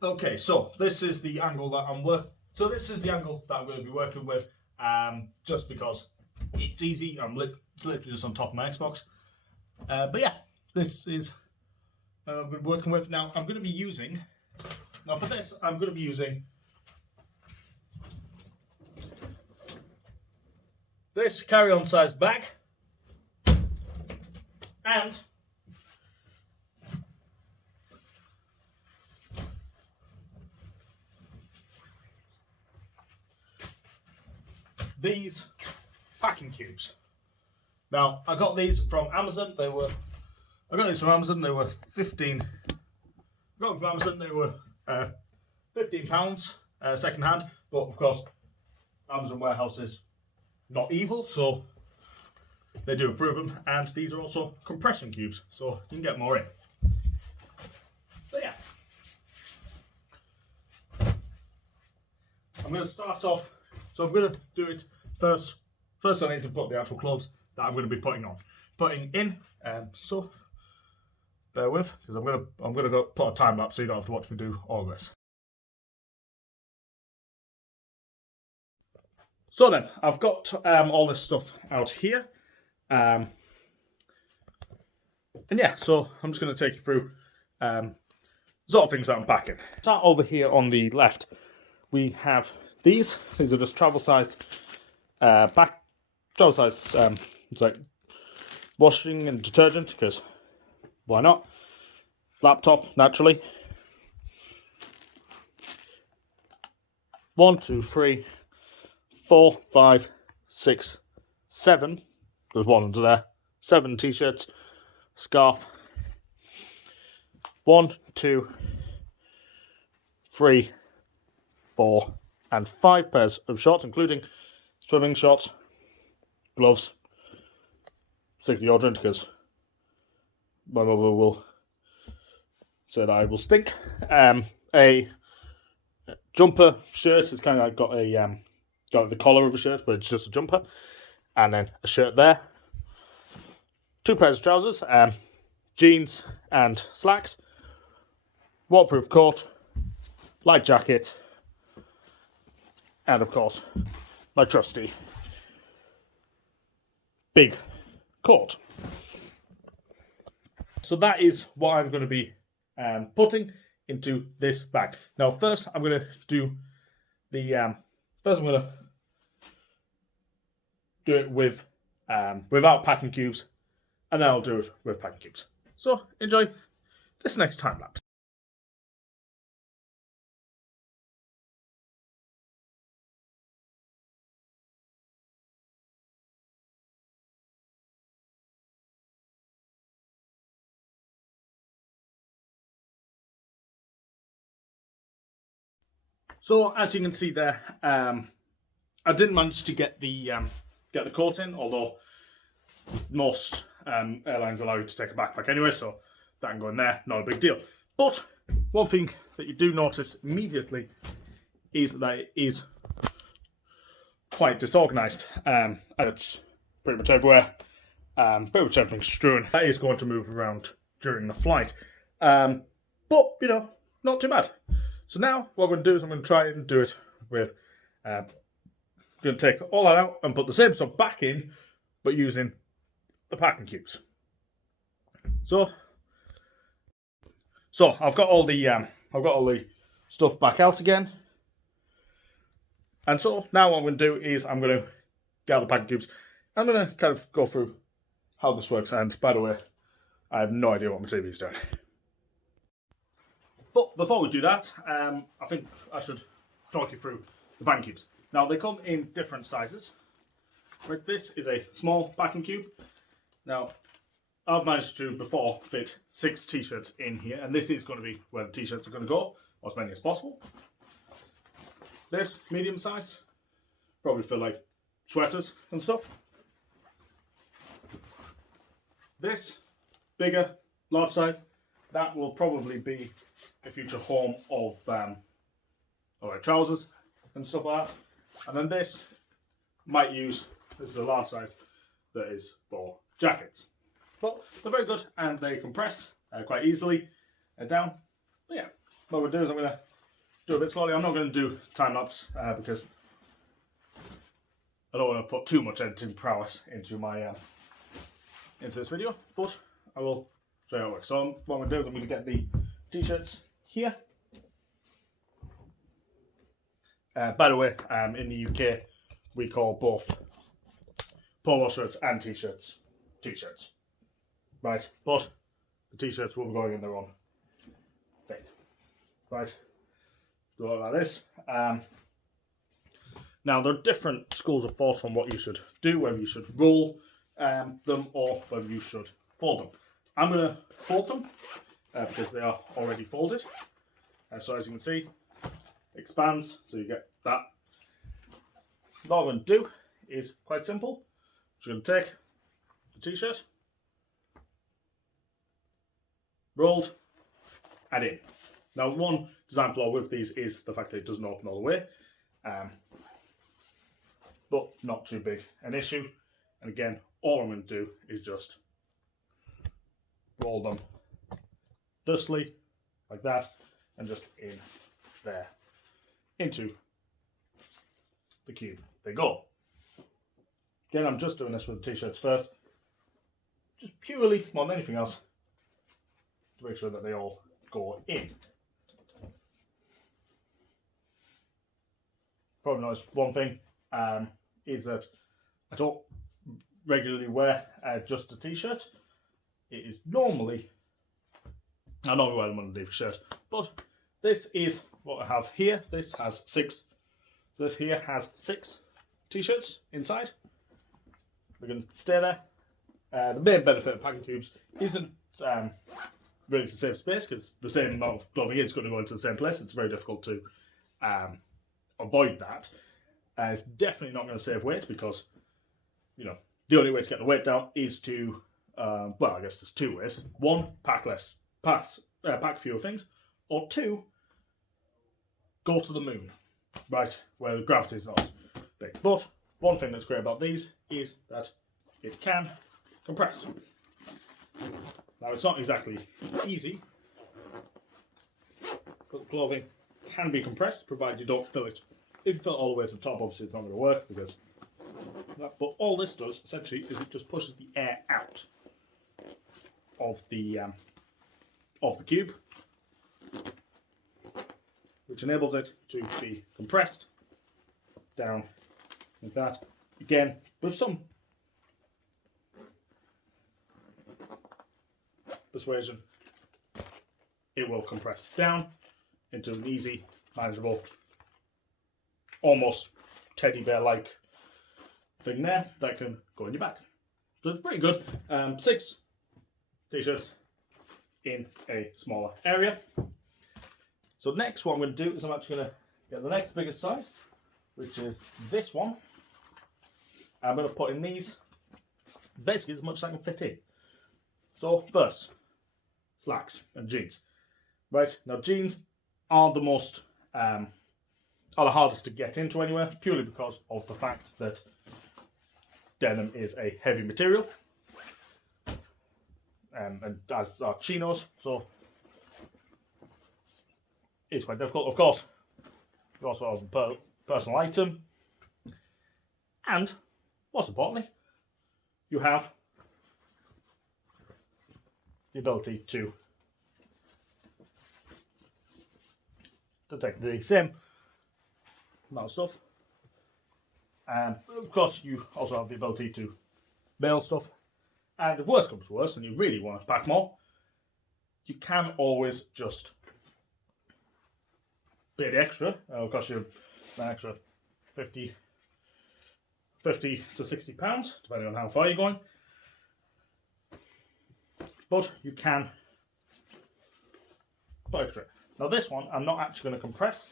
Okay, so this is the angle that I'm going to be working with, just because it's easy. It's literally just on top of my Xbox. But yeah, this is I've been working with. Now I'm going to be using. Now for this, I'm going to be using this carry-on size bag and these packing cubes. Now I got these from Amazon. They were 15. I got them from Amazon. They were £15 second hand. But of course, Amazon warehouse is not evil, so they do approve them. And these are also compression cubes, so you can get more in. So yeah, I'm going to start off. So I'm going to do it first. First, I need to put the actual clothes that I'm going to be putting in. So bear with, because I'm going to go put a time lapse so you don't have to watch me do all this. So then, I've got all this stuff out here. And yeah, so I'm just going to take you through sort of things that I'm packing. Start over here on the left, we have these. These are just travel sized travel size. It's like washing and detergent, because why not? Laptop, naturally. 1, 2, 3, 4, 5, 6, 7. There's one under there. 7 t-shirts, scarf. 1, 2, 3, 4, and 5 pairs of shorts, including swimming shorts, gloves, stick deodorant, because my mother will say that I will stink. A jumper shirt. It's kind of like got the collar of a shirt, but it's just a jumper, and then a shirt there. 2 pairs of trousers, jeans and slacks, waterproof coat, light jacket, and of course my trusty big coat. So that is what I'm going to be putting into this bag. Now, first I'm going to do the first I'm going to do it with without packing cubes, and then I'll do it with packing cubes. So enjoy this next time lapse. So as you can see there, I didn't manage to get the coat in, although most airlines allow you to take a backpack anyway, so that can go in there, not a big deal. But one thing that you do notice immediately is that it is quite disorganised, and it's pretty much everywhere. Pretty much everything's strewn. That is going to move around during the flight, but you know, not too bad. So now what I'm going to do is I'm going to try and do it with. I'm going to take all that out and put the same stuff back in, but using the packing cubes. So I've got all the stuff back out again, and so now what I'm going to do is I'm going to get out the packing cubes. I'm going to kind of go through how this works. And by the way, I have no idea what my TV is doing. But before we do that, I think I should talk you through the packing cubes. Now, they come in different sizes. Right, this is a small packing cube. Now, I've managed to, before, fit 6 t-shirts in here, and this is going to be where the t-shirts are going to go, or as many as possible. This, medium size, probably for like sweaters and stuff. This, bigger, large size, that will probably be a future home of like trousers and stuff like that. And then this is a large size that is for jackets. But they're very good, and they compress quite easily down. But yeah, what we'll do is I'm going to do a bit slowly. I'm not going to do time lapse because I don't want to put too much editing prowess into my into this video, but I will show you how it works. So what I'm going to do is I'm going to get the t-shirts here. By the way, in the UK, we call both polo shirts and t-shirts t-shirts, right? But the t-shirts will be going in their own thing, right? Do it like this. Now there are different schools of thought on what you should do, whether you should roll them or whether you should fold them. I'm going to fold them because they are already folded. So as you can see, expands, so you get that. What I'm going to do is quite simple. I'm just going to take the t-shirt, rolled, and in. Now one design flaw with these is the fact that it doesn't open all the way, but not too big an issue. And again, all I'm going to do is just roll them thusly, like that, and just in there, into the cube they go. Again, I'm just doing this with the t-shirts first, just purely, more than anything else, to make sure that they all go in. Probably notice one thing is that I don't regularly wear just a t-shirt. It is normally, I normally wear them underneath a shirt, but this is what I have here. This has 6. So this here has 6 t-shirts inside. They're going to stay there. The main benefit of packing cubes isn't really to save space, because the same amount of clothing is going to go into the same place. It's very difficult to avoid that. It's definitely not going to save weight, because you know the only way to get the weight down is to well, I guess there's 2 ways. 1, pack fewer things, or 2, go to the moon, right, where the gravity is not big. But one thing that's great about these is that it can compress. Now it's not exactly easy, but clothing can be compressed, provided you don't fill it. If you fill it all the way to the top, obviously it's not going to work, because that, but all this does essentially is it just pushes the air out of the cube, which enables it to be compressed down like that. Again, with some persuasion, it will compress down into an easy, manageable, almost teddy bear-like thing there that can go in your bag. So it's pretty good. 6 t-shirts in a smaller area. So next, what I'm going to do is I'm actually going to get the next biggest size, which is this one. I'm going to put in these basically as much as I can fit in. So first, slacks and jeans. Right, now jeans are the most are the hardest to get into anywhere, purely because of the fact that denim is a heavy material, and as are chinos, so it's quite difficult. Of course, you also have a personal item, and most importantly, you have the ability to take the same amount of stuff, and of course you also have the ability to mail stuff, and if worse comes to worse and you really want to pack more, you can always just pay the extra. It'll cost you an extra 50 to 60 pounds, depending on how far you're going, but you can buy extra. Now this one I'm not actually going to compress,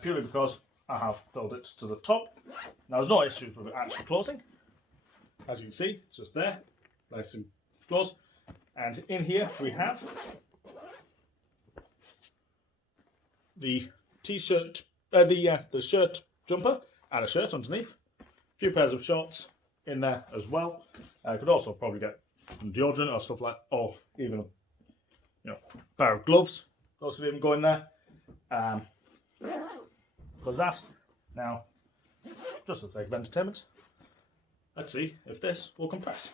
purely because I have filled it to the top. Now there's no issues with it actually closing. As you can see, it's just there, nice and close. And in here we have the t-shirt, the shirt jumper and a shirt underneath. A few pairs of shorts in there as well. I could also probably get some deodorant or stuff like, or even a pair of gloves. Those could even go in there. Because that. Now, just for the sake of entertainment, let's see if this will compress.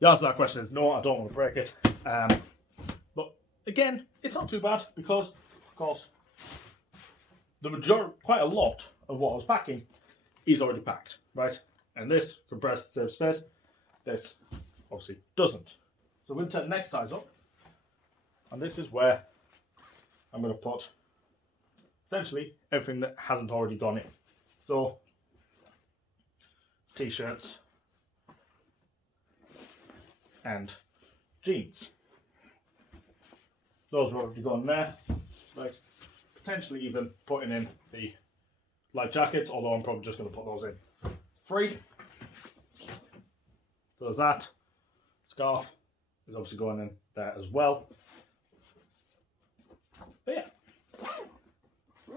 The answer to that question is no, I don't want to break it. But again, it's not too bad because, of course, the majority, quite a lot of what I was packing is already packed, right? And this compressed saves space. This obviously doesn't. So we're going to take the next size up, and this is where I'm going to put essentially everything that hasn't already gone in. So t-shirts and jeans. Those have already gone there. Right. Potentially even putting in the light jackets, although I'm probably just going to put those in free. So there's that. Scarf is obviously going in there as well. But yeah.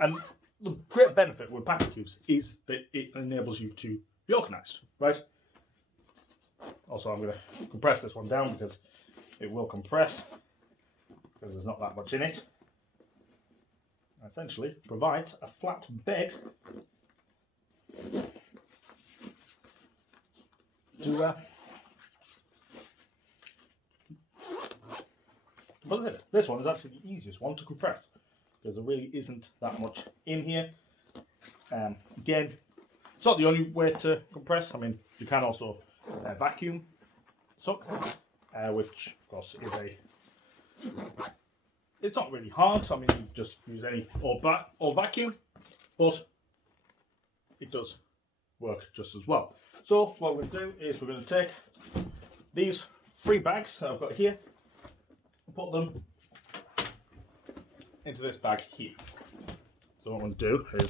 And the great benefit with packing cubes is that it enables you to be organised, right? Also, I'm going to compress this one down because it will compress because there's not that much in it. Essentially provides a flat bed to but this one is actually the easiest one to compress because there really isn't that much in here. Again, it's not the only way to compress. I mean, you can also vacuum suck, which of course is it's not really hard. I mean, you just use any old vacuum, but it does work just as well. So what we're going to do is we're going to take these 3 bags that I've got here and put them into this bag here. So what I'm going to do is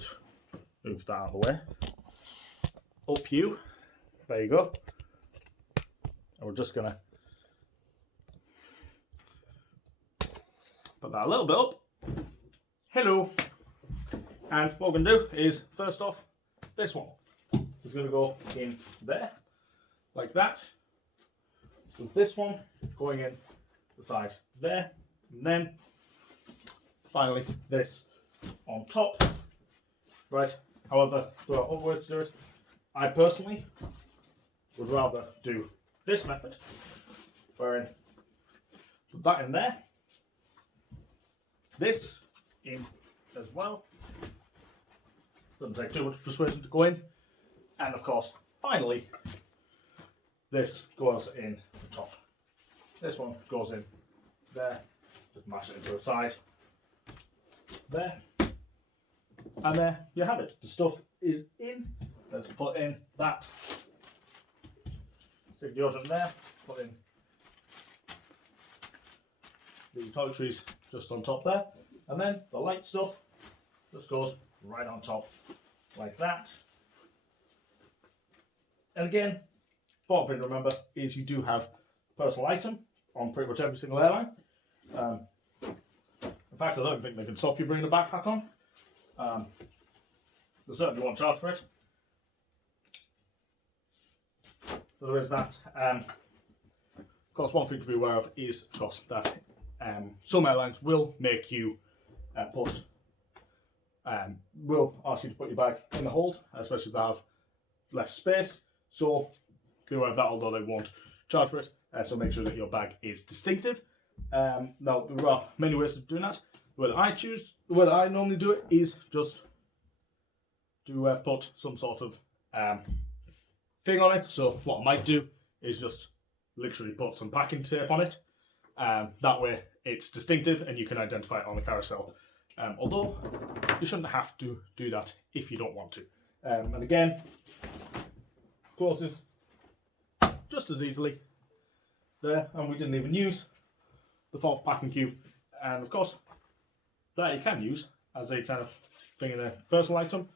move that out of the way. Up you. There you go. And we're just going to put that a little bit up. Hello. And what we're going to do is, first off, this one is going to go in there, like that. With this one going in the side there. And then, finally, this on top. Right. However, there are other ways to do it. I personally would rather do this method, wherein put that in there. This in as well. Doesn't take too much persuasion to go in. And of course, finally, this goes in the top. This one goes in there. Just mash it into the side. There. And there you have it. The stuff is in. Let's put in that. Stick the deodorant there. Put in the toiletries just on top there, and then the light stuff just goes right on top like that. And again, important thing to remember is you do have personal item on pretty much every single airline. In fact, I don't think they can stop you bringing the backpack on. They certainly won't charge for it. So there is that. Of course, one thing to be aware of is, of course, that some airlines will make you will ask you to put your bag in the hold, especially if they have less space. So be aware of that, although they won't charge for it. So make sure that your bag is distinctive. Now there are many ways of doing that. The way that I normally do it is just to put some sort of thing on it. So what I might do is just literally put some packing tape on it. That way it's distinctive and you can identify it on the carousel. Although you shouldn't have to do that if you don't want to. And again, closes just as easily there, and we didn't even use the 4th packing cube. And of course, that you can use as a kind of thing in a personal item.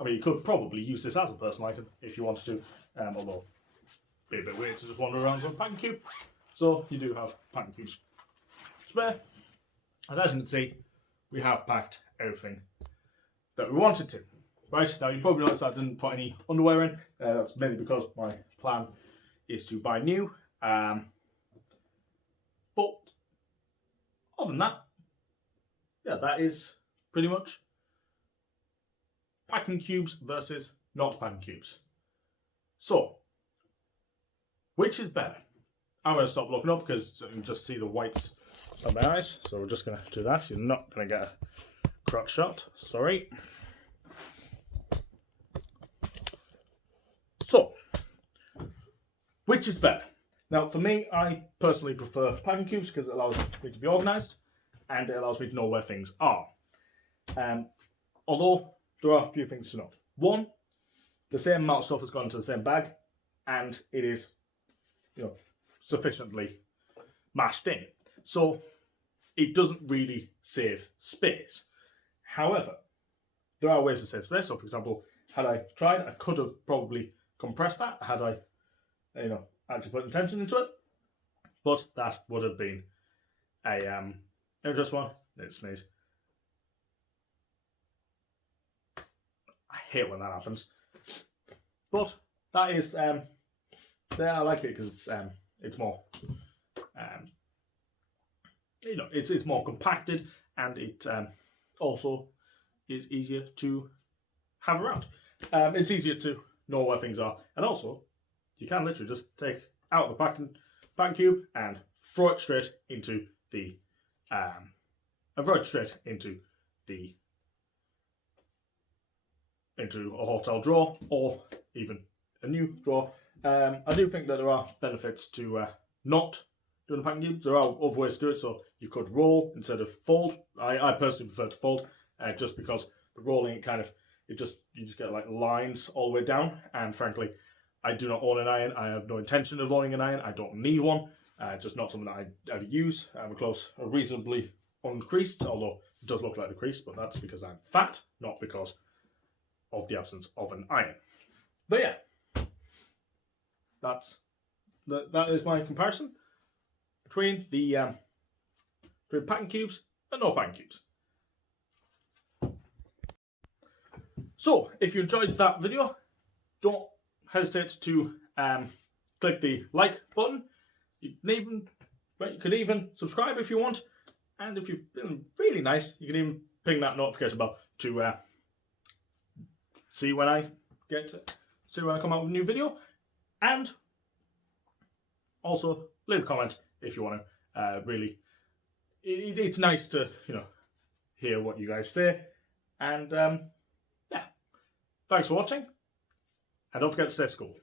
I mean, you could probably use this as a personal item if you wanted to, although it'd be a bit weird to just wander around with a packing cube. So you do have packing cubes spare. And as you can see, we have packed everything that we wanted to. Right, now you probably noticed I didn't put any underwear in. That's mainly because my plan is to buy new. But other than that, yeah, that is pretty much packing cubes versus not packing cubes. So, which is better? I'm going to stop looking up because you can just see the whites of my eyes. So we're just going to do that. You're not going to get a crotch shot. Sorry. So, which is better? Now, for me, I personally prefer packing cubes because it allows me to be organised and it allows me to know where things are. Although there are a few things to note. One, the same amount of stuff has gone into the same bag, and it is, sufficiently mashed in. So it doesn't really save space. However, there are ways to save space. So, for example, had I tried, I could have probably compressed that. Had I, actually put intention into it, but that would have been a just one. Let's sneeze. I hate when that happens. But that is, I like it because it's more, it's more compacted, and it also is easier to have around. It's easier to know where things are, and also you can literally just take out the packing cube and throw it straight into the into a hotel drawer or even a new drawer. I do think that there are benefits to not doing the packing cube. There are other ways to do it, so you could roll instead of fold. I personally prefer to fold, just because the rolling you just get like lines all the way down, and frankly, I do not own an iron. I have no intention of owning an iron. I don't need one. Just not something that I ever use. My clothes are reasonably uncreased, although it does look like a crease, but that's because I'm fat, not because of the absence of an iron. But yeah, that is my comparison between between packing cubes and no packing cubes. So, if you enjoyed that video, don't hesitate to click the like button. You could even subscribe if you want, and if you're feeling really nice, you can even ping that notification bell to see when I come out with a new video, and also leave a comment if you want to. Really, it's nice to hear what you guys say, and yeah, thanks for watching, and don't forget to stay cool.